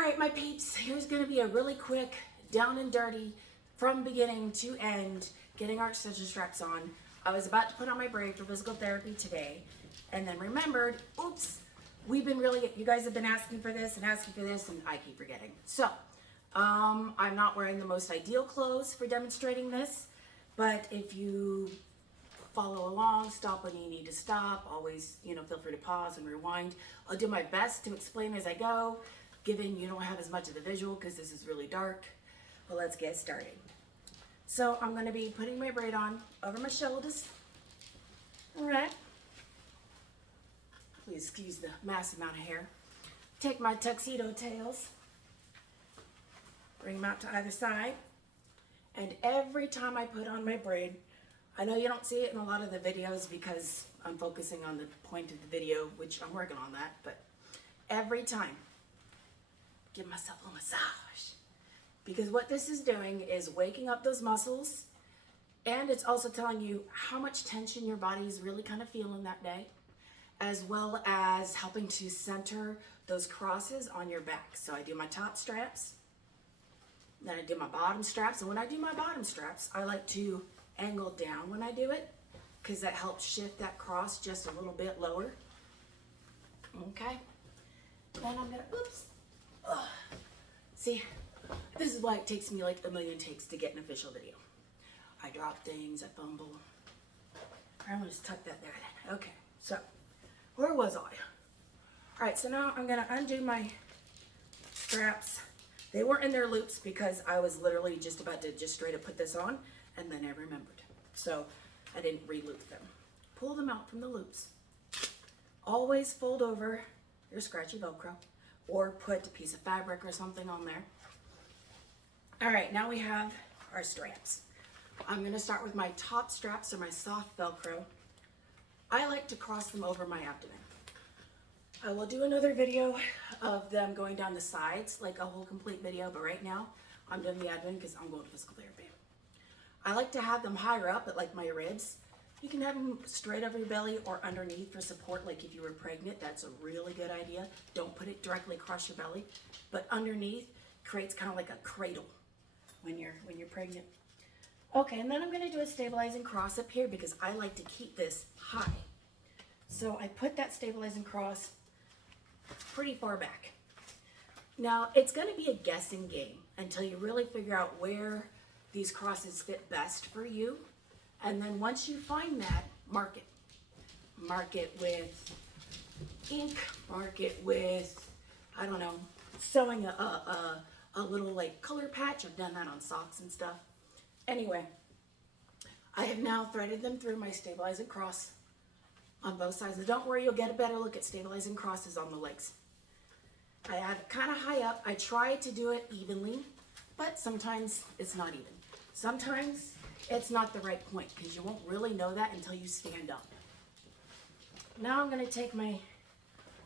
All right, my peeps, here's gonna be a really quick, down and dirty, from beginning to end, getting our extension straps on. I was about to put on my braid for physical therapy today, and then remembered, oops, you guys have been asking for this, and I keep forgetting. So, I'm not wearing the most ideal clothes for demonstrating this, but if you follow along, stop when you need to stop, always, feel free to pause and rewind. I'll do my best to explain as I go, given you don't have as much of the visual because this is really dark. But let's get started. So I'm going to be putting my braid on over my shoulders. All right. Please excuse the massive amount of hair. Take my tuxedo tails, bring them out to either side. And every time I put on my braid, I know you don't see it in a lot of the videos because I'm focusing on the point of the video, which I'm working on that, but every time, give myself a massage. Because what this is doing is waking up those muscles, and it's also telling you how much tension your body is really kind of feeling that day, as well as helping to center those crosses on your back. So I do my top straps, then I do my bottom straps, and when I do my bottom straps, I like to angle down when I do it, because that helps shift that cross just a little bit lower. Okay, then I'm gonna, see, this is why it takes me like a million takes to get an official video. I drop things, I fumble. I'm gonna just tuck that there then. Okay, so where was I? All right, so now I'm gonna undo my straps. They weren't in their loops because I was literally just about to just straight up put this on, and then I remembered. So I didn't re-loop them. Pull them out from the loops. Always fold over your scratchy Velcro or put a piece of fabric or something on there. All right, now we have our straps. I'm gonna start with my top straps or my soft Velcro. I like to cross them over my abdomen. I will do another video of them going down the sides, like a whole complete video, but right now I'm doing the abdomen because I'm going to physical therapy. I like to have them higher up at like my ribs. You can have them straight over your belly or underneath for support, like if you were pregnant, that's a really good idea. Don't put it directly across your belly, but underneath creates kind of like a cradle when you're pregnant. Okay, and then I'm gonna do a stabilizing cross up here because I like to keep this high. So I put that stabilizing cross pretty far back. Now, it's gonna be a guessing game until you really figure out where these crosses fit best for you. And then once you find that, mark it. Mark it with ink, mark it with, I don't know, sewing a little like color patch. I've done that on socks and stuff. Anyway, I have now threaded them through my stabilizing cross on both sides. And don't worry, you'll get a better look at stabilizing crosses on the legs. I have it kind of high up. I try to do it evenly, but sometimes it's not even. Sometimes it's not the right point because you won't really know that until you stand up. Now I'm going to take my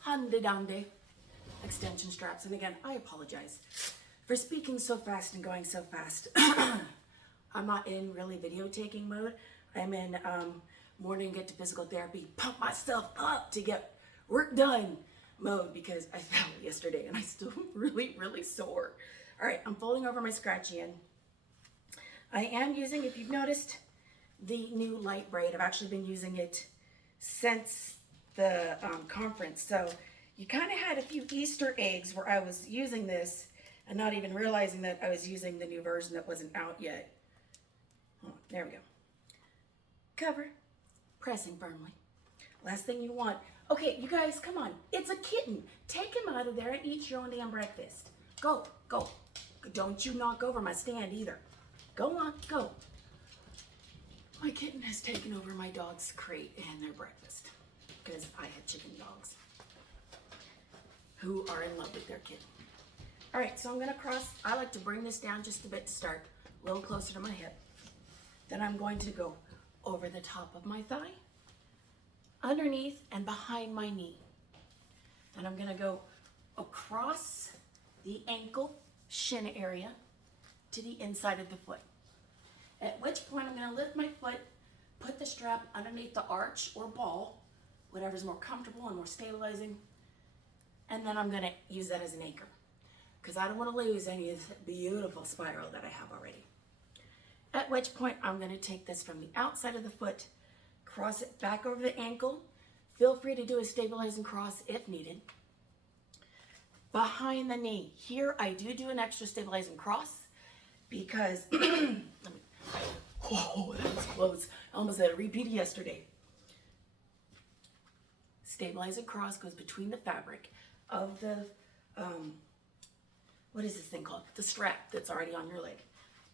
Hande Dande extension straps. And again, I apologize for speaking so fast and going so fast. I'm not in really video taking mode. I'm in morning get to physical therapy, pump myself up to get work done mode because I fell yesterday and I still really, really sore. All right, I'm folding over my scratchy end. I am using, if you've noticed, the new light braid. I've actually been using it since the conference. So you kind of had a few Easter eggs where I was using this and not even realizing that I was using the new version that wasn't out yet. Oh, there we go. Cover, pressing firmly. Last thing you want. Okay, you guys, come on. It's a kitten. Take him out of there and eat your own damn breakfast. Go, go. Don't you knock over my stand either. Go on, go. My kitten has taken over my dog's crate and their breakfast because I had chicken dogs who are in love with their kitten. All right, so I'm gonna cross. I like to bring this down just a bit to start, a little closer to my hip. Then I'm going to go over the top of my thigh, underneath and behind my knee. Then I'm gonna go across the ankle, shin area to the inside of the foot. At which point I'm gonna lift my foot, put the strap underneath the arch or ball, whatever's more comfortable and more stabilizing, and then I'm gonna use that as an anchor. because I don't want to lose any of this beautiful spiral that I have already. At which point I'm going to take this from the outside of the foot, cross it back over the ankle. Feel free to do a stabilizing cross if needed. Behind the knee. Here I do an extra stabilizing cross because, whoa, that was close. I almost had a repeat yesterday. Stabilizing cross goes between the fabric of the, what is this thing called? The strap that's already on your leg.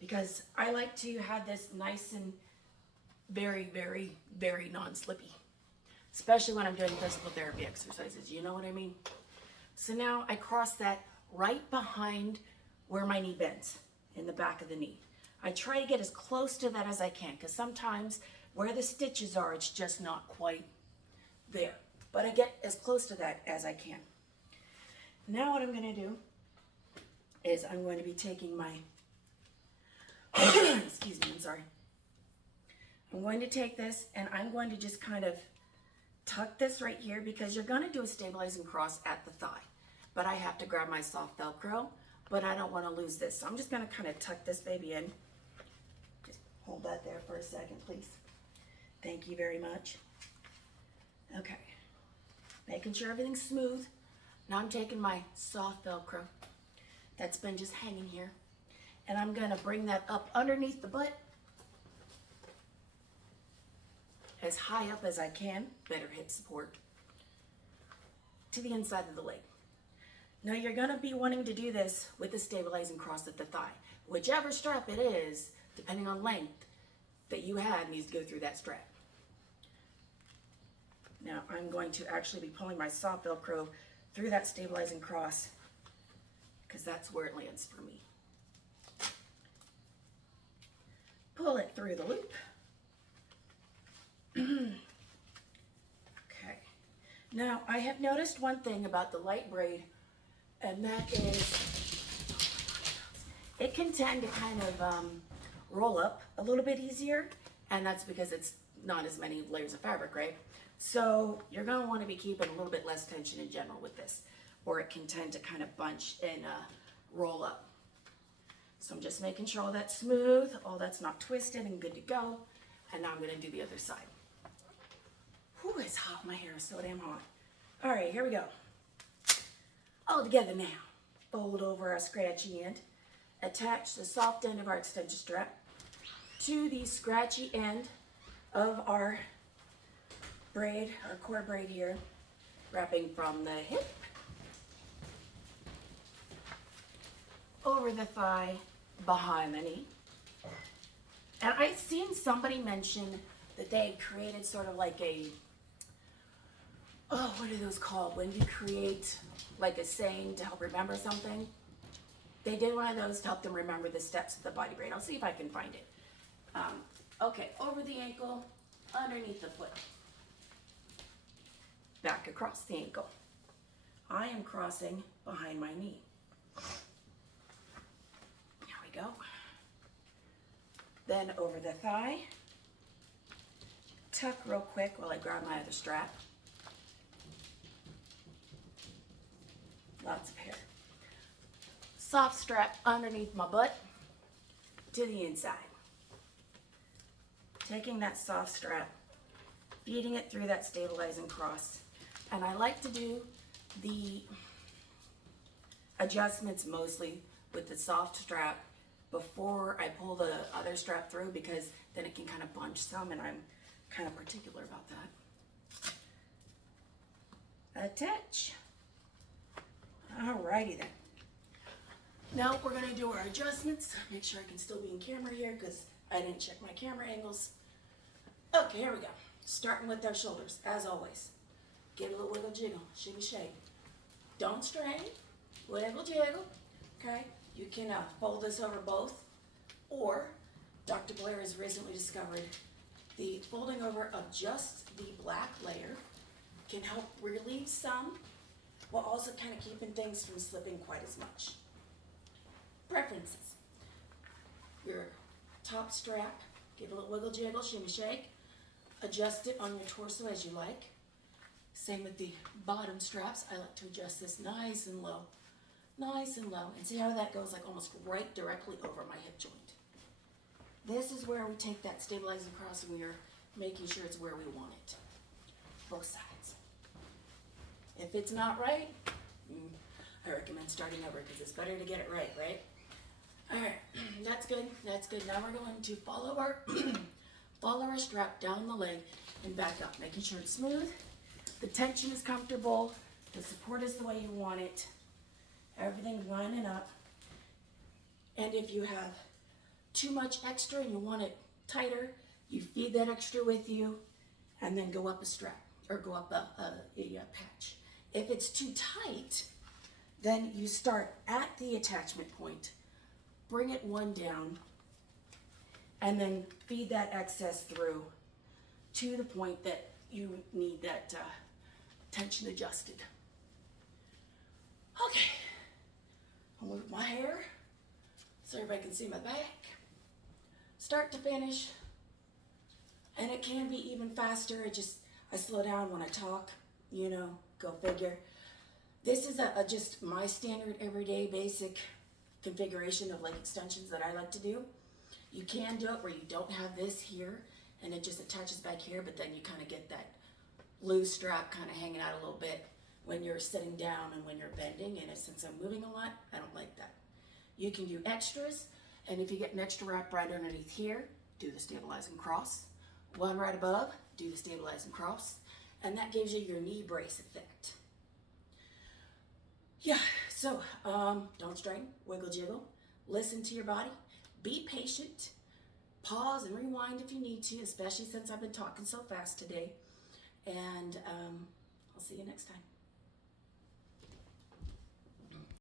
Because I like to have this nice and very, very, very non-slippy. Especially when I'm doing physical therapy exercises. You know what I mean? So now I cross that right behind where my knee bends, in the back of the knee. I try to get as close to that as I can, because sometimes where the stitches are, it's just not quite there. But I get as close to that as I can. Now what I'm going to do is I'm going to be taking my, excuse me, I'm sorry. I'm going to take this and I'm going to just kind of tuck this right here, because you're going to do a stabilizing cross at the thigh. But I have to grab my soft Velcro, but I don't want to lose this. So I'm just going to kind of tuck this baby in. Just hold that there for a second, please. Thank you very much. Okay. Making sure everything's smooth. Now I'm taking my soft Velcro that's been just hanging here, and I'm going to bring that up underneath the butt as high up as I can, better hip support, to the inside of the leg. Now you're going to be wanting to do this with a stabilizing cross at the thigh. Whichever strap it is, depending on length that you have, needs to go through that strap. Now I'm going to actually be pulling my soft Velcro through that stabilizing cross, because that's where it lands for me. Pull it through the loop. Okay. Now I have noticed one thing about the light braid, and that is it can tend to kind of roll up a little bit easier, and that's because it's not as many layers of fabric, right? So you're going to want to be keeping a little bit less tension in general with this, or it can tend to kind of bunch and roll up. So I'm just making sure all that's smooth, all that's not twisted and good to go. And now I'm going to do the other side. Whew, it's hot. My hair is so damn hot. All right, here we go. All together now. Fold over our scratchy end. Attach the soft end of our extension strap to the scratchy end of our braid, our cord braid here, wrapping from the hip over the thigh, behind the knee. And I've seen somebody mention that they had created sort of like a, oh, what are those called? When you create like a saying to help remember something. They did one of those to help them remember the steps of the body braid. I'll see if I can find it. Okay, over the ankle, underneath the foot. Back across the ankle. I am crossing behind my knee. There we go. Then over the thigh. Tuck real quick while I grab my other strap. Lots of hair. Soft strap underneath my butt to the inside. Taking that soft strap, feeding it through that stabilizing cross. And I like to do the adjustments mostly with the soft strap before I pull the other strap through, because then it can kind of bunch some, and I'm kind of particular about that. Attach. Alrighty then. Now we're going to do our adjustments. Make sure I can still be in camera here because I didn't check my camera angles. Okay, here we go. Starting with our shoulders, as always. Give it a little wiggle jiggle, shimmy shake. Don't strain, wiggle jiggle. Okay, you can fold this over both, or Dr. Blair has recently discovered the folding over of just the black layer can help relieve some, while also kind of keeping things from slipping quite as much. Preferences. Your top strap, give a little wiggle jiggle, shimmy shake. Adjust it on your torso as you like. Same with the bottom straps. I like to adjust this nice and low nice and low. And see how that goes like almost right directly over my hip joint. This is where we take that stabilizing cross and we are making sure it's where we want it. Both sides. If it's not right, I recommend starting over because it's better to get it right, right? All right, that's good, that's good. Now we're going to follow our, follow our strap down the leg and back up, making sure it's smooth. The tension is comfortable. The support is the way you want it. Everything lining up. And if you have too much extra and you want it tighter, you feed that extra with you and then go up a strap or go up a patch. If it's too tight, then you start at the attachment point, bring it one down, and then feed that excess through to the point that you need that tension adjusted. Okay, I'll move my hair so everybody can see my back. Start to finish, and it can be even faster. I slow down when I talk, you know, go figure. This is just my standard everyday basic configuration of leg extensions that I like to do. You can do it where you don't have this here and it just attaches back here, but then you kind of get that loose strap kind of hanging out a little bit when you're sitting down and when you're bending. And since I'm moving a lot, I don't like that. You can do extras, and if you get an extra wrap right underneath here, do the stabilizing cross. One right above, do the stabilizing cross, and that gives you your knee brace effect. Yeah, so don't strain, wiggle jiggle, listen to your body, be patient, pause and rewind if you need to, especially since I've been talking so fast today, and I'll see you next time.